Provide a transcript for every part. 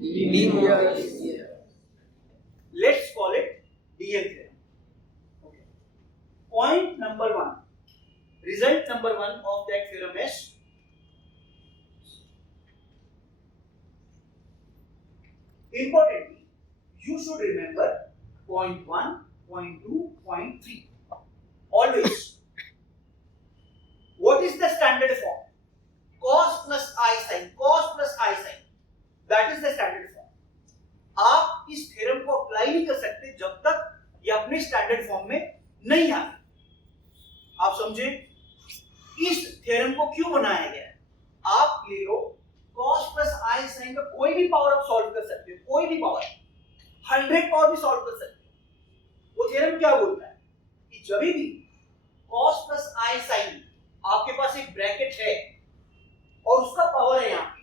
linear. Let's call it DM theorem. Okay. Point number 1. Result number 1 of that theorem is importantly, you should remember point 1, point 2, point 3. Always. What is the standard form? Cos plus I sin. Cos plus I sin. That is the standard form. आप इस theorem को apply नहीं कर सकते जब तक ये अपने स्टैंडर्ड फॉर्म में नहीं आए. आप समझे? इस थ्योरम को क्यों बनाया गया है? आप ले लो cos plus I sin का कोई भी पावर आप सॉल्व कर सकते हो, कोई भी पावर, 100 पावर भी सॉल्व कर सकते हो. वो थ्योरम क्या बोलता है कि जब भी cos plus I sin आपके पास एक ब्रैकेट है और उसका पावर है यहाँ पे,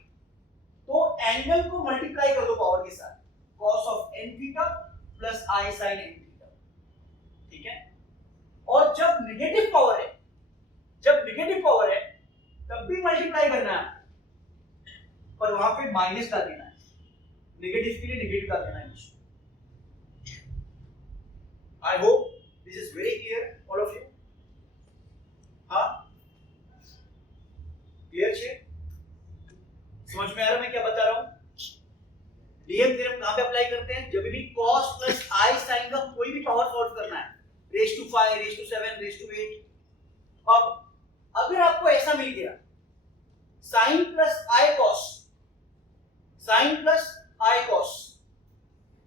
तो एंगल को मल्टीप्लाई कर दो पावर के साथ, cos of n theta plus I sin n theta. ठीक है? और जब नेगेटिव पावर है, तब भी मल्टीप्लाई करना है, पर वहां पे माइनस का देना है. नेगेटिव के लिए नेगेटिव का देना है. I hope this is very clear all of you. हाँ, क्लियर है? समझ में आ रहा मैं क्या बता रहा हूं? डीएम थ्योरम कहां पे अप्लाई करते हैं? जब भी cos प्लस I sin का कोई भी पावर सॉल्व करना है, raise to 5, raise to 7, raise to 8. अब अगर आपको ऐसा मिल गया sin प्लस I cos,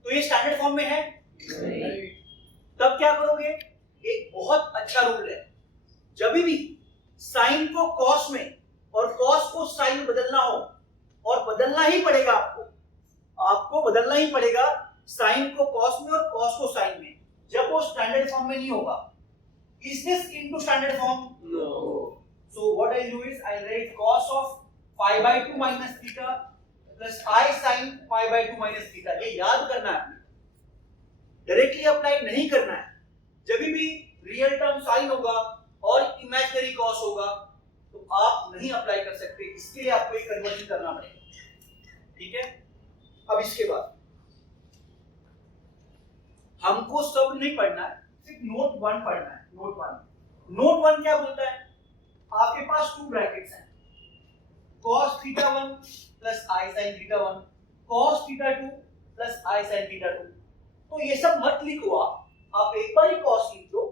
तो ये स्टैंडर्ड फॉर्म में है? तब क्या करोगे? एक बहुत अच्छा रूल है, जब भी sin को cos में और cos को sin में बदलना हो, और बदलना ही पड़ेगा आपको बदलना ही पड़ेगा sin को cos में और cos को sin में, जब वो स्टैंडर्ड फॉर्म में नहीं होगा. Is this into standard form? No. So what I'll do is I'll write cos of pi by 2 minus theta plus I sin pi by 2 minus theta. ये याद करना है, डायरेक्टली अप्लाई नहीं करना है. जब भी रियल टर्म sin होगा और इमेजिनरी cos होगा तो आप नहीं अप्लाई कर सकते. इसके लिए आपको एक कन्वर्जन करना पड़ेगा. ठीक है? अब इसके बाद हमको सब नहीं पढ़ना है, सिर्फ नोट 1 पढ़ना है. नोट 1 क्या बोलता है? आपके पास 2 ब्रैकेट्स हैं, cos theta 1 plus I sin theta 1, cos theta 2 plus I sin theta 2. तो ये सब मत लिखो, आप एक बार ही cos लिख दो,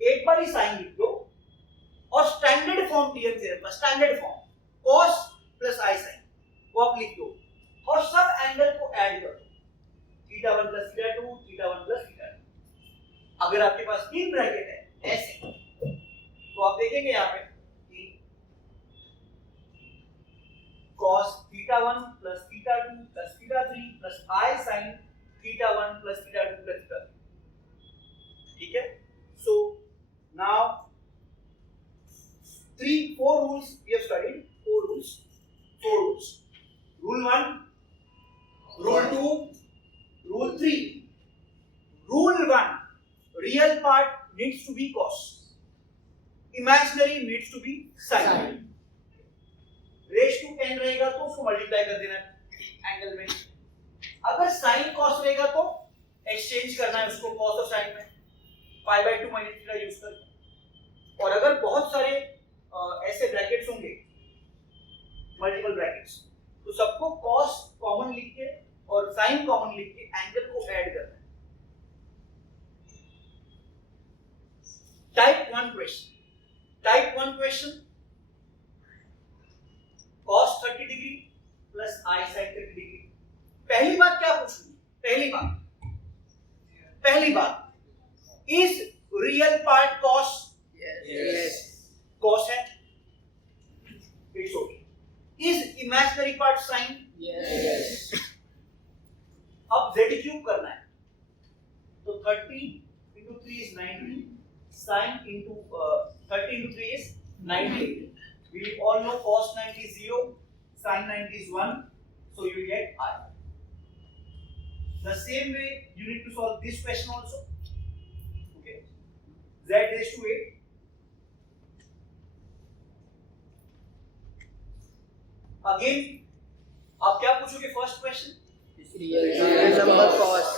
एक बार ही sin लिख दो, और स्टैंडर्ड फॉर्म डीएम थ्योरम का standard form cos plus I sin वो आप लिख दो, और सब एंगल को ऐड कर दो, theta 1 plus theta 2, theta 1 plus theta 2. अगर आपके पास 3 ब्रैकेट है ऐसे, तो आप देखेंगे यहाँ पे कि cos theta 1 plus theta 2 plus theta 3 plus I sin theta 1 plus theta 2 plus theta 3. ठीक है? So now 4 rules we have studied. 4 rules. Rule 1, rule 2, rule 3. Rule 1, real part needs to be cos, imaginary needs to be sin. Raise to n रहेगा तो उसको multiply कर देना angle में. अगर sin cos रहेगा तो एक्सचेंज करना है उसको cos और sin में, pi by 2 minus theta use करके. और अगर बहुत सारे ऐसे ब्रैकेट्स होंगे, मल्टीपल ब्रैकेट्स, तो सबको cos कॉमन लिख के और sin कॉमन लिख के एंगल को ऐड करना है. Type 1 question. Cos 30 degree plus I sin 30 degree. पहली बात क्या पूछूंगी? पहली बात is real part cos? Yes. Cos है? It's okay. Is imaginary part sin? Yes. अब z क्यूब करना है, तो 30 into 3 is 90. Sin into 30 into 3 is 90. We all know cos 90 is 0, sin 90 is 1, so you get I. The same way you need to solve this question also. Okay, z raised to 8. Again, आप क्या पूछोगे? First Real number cos.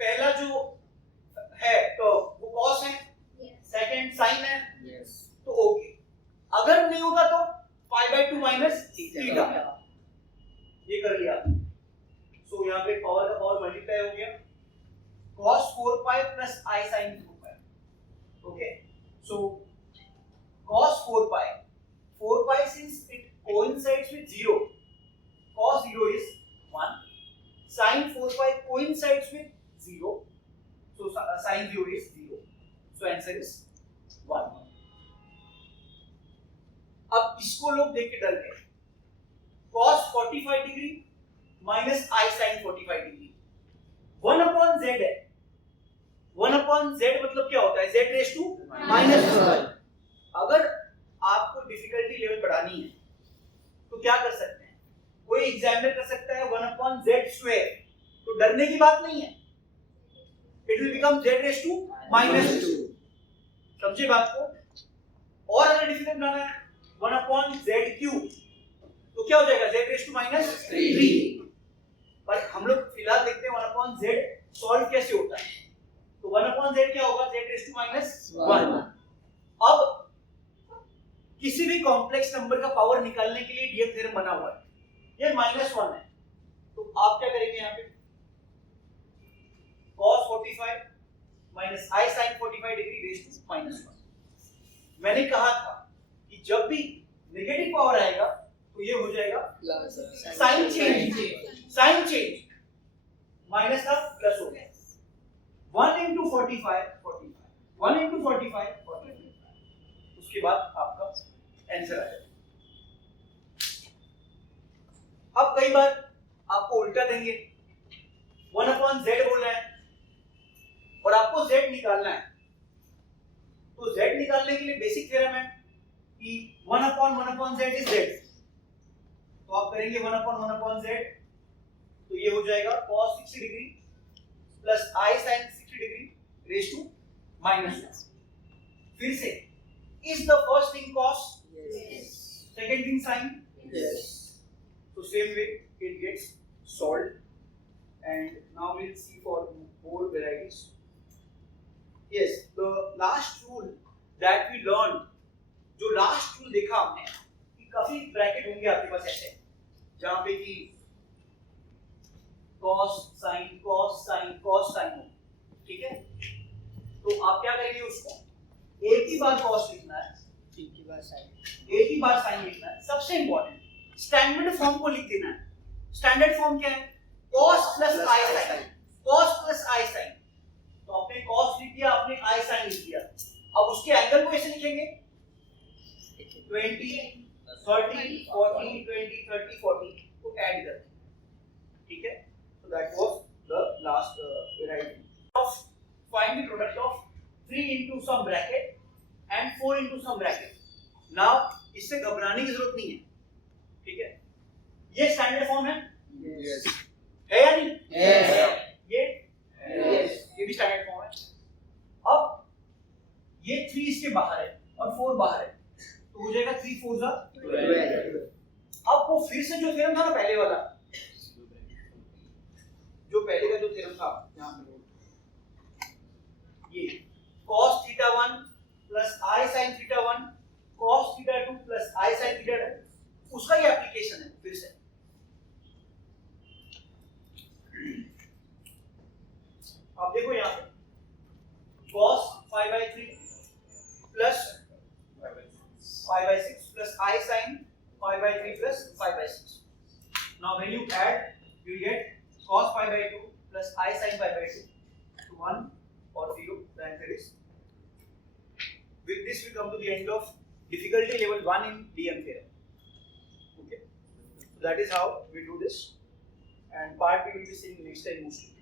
पहला जो है तो वो cos है, second sin है, Yes. तो ओके। अगर नहीं होगा तो पाई बाय 2 माइनस थीटा, ये कर लिया। सो यहाँ पे पावर का पावर मल्टीप्लाई हो गया, cos 4 pi plus i sin 4 pi. Okay, so cos 4 pi since it coincides with 0, cos 0 is 1, sin 4 pi coincides with 0, so sin 0 is 0, so answer is 1। अब इसको लोग देख के डर गए, cos 45 degree minus i sin 45 degree, 1 upon z है, 1 upon z मतलब क्या होता है, z रेज टू माइनस 1। अगर आपको डिफिकल्टी लेवल बढ़ानी है तो क्या कर सकते हैं, कोई एग्जामिनर कर सकता है 1 अपॉन z स्क्वायर, तो डरने की बात नहीं है, it will become z raise to minus 2। समझे बात को? और अगर डिफिकल्ट बनाना है 1 अपॉन z क्यूब, तो क्या हो जाएगा, z रेज टू माइनस 3। पर हम लोग फिलहाल देखते हैं 1 अपॉन z सॉल्व कैसे होता है, तो 1 अपॉन z क्या होगा, z रेज टू माइनस 1। अब किसी भी कॉम्प्लेक्स नंबर का पावर निकालने के लिए डीएफ थ्योरम बना हुआ है, ये -1 है, तो आप क्या करेंगे यहाँ पे, cos 45 minus i sin 45 degree raise to -1। मैंने कहा था कि जब भी नेगेटिव पावर आएगा तो ये हो जाएगा साइन चेंज, माइनस का प्लस हो गया, 1 into 45 1 into 45 उसके बाद आपका आंसर आ जाएगा। अब कई बार आपको उल्टा देंगे, 1 अपॉन z बोल रहा है और आपको z निकालना है, तो z निकालने के लिए बेसिक थ्योरम है कि 1 अपॉन z इज z, तो आप करेंगे 1 अपॉन z, तो ये हो जाएगा cos 60 degree plus i sin 60 degree raise to -1। फिर से, is the first thing cos, Yes. second thing sin, Yes. so same way it gets solved, and now we'll see for more varieties. Yes, the last rule that we learned, जो last rule देखा हमने कि काफी bracket होंगे आपके पास ऐसे, जहाँ पे कि cos sin हो, ठीक है? तो आप क्या करेंगे, उसको एक ही बार cos लिखना है, एक ही बार sin लिखना है। सबसे इंपॉर्टेंट स्टैंडर्ड फॉर्म को लिख देना है। स्टैंडर्ड फॉर्म क्या है, cos plus i sin, cos plus i sin। तो आपने cos लिख दिया, आपने i sin लिख दिया, अब उसके एंगल को कैसे लिखेंगे, 20 30 40 20 30 40 को ऐड करते हैं, ठीक है? So that was the last variety of find the product of 3 into some bracket and 4 into some bracket. Now इससे घबराने की जरूरत नहीं है, ठीक है? ये स्टैंडर्ड फॉर्म है, Yes. है या नहीं? Yes. ये भी स्टैंडर्ड फॉर्म है। अब ये 3 इसके बाहर है और 4 बाहर है, तो हो जाएगा 3 4 जा 12। अब वो फिर से जो थ्योरम था ना पहले वाला, जो पहले का जो थ्योरम था यहाँ पे, ये cos theta 1 plus i sin theta 1 cos theta 2 plus i sin theta 2, उसका ये एप्लीकेशन है। फिर से आप देखो यहाँ पे cos 5/3 plus 5/6 plus i sin 5/3 plus 5/6। Now when you add, you get cos 5/2 plus i sin 5/2 to 1 or 0. The answer is. With this we come to the end of difficulty level 1 in DM theorem. Okay, so that is how we do this, and part we will be seeing next time mostly.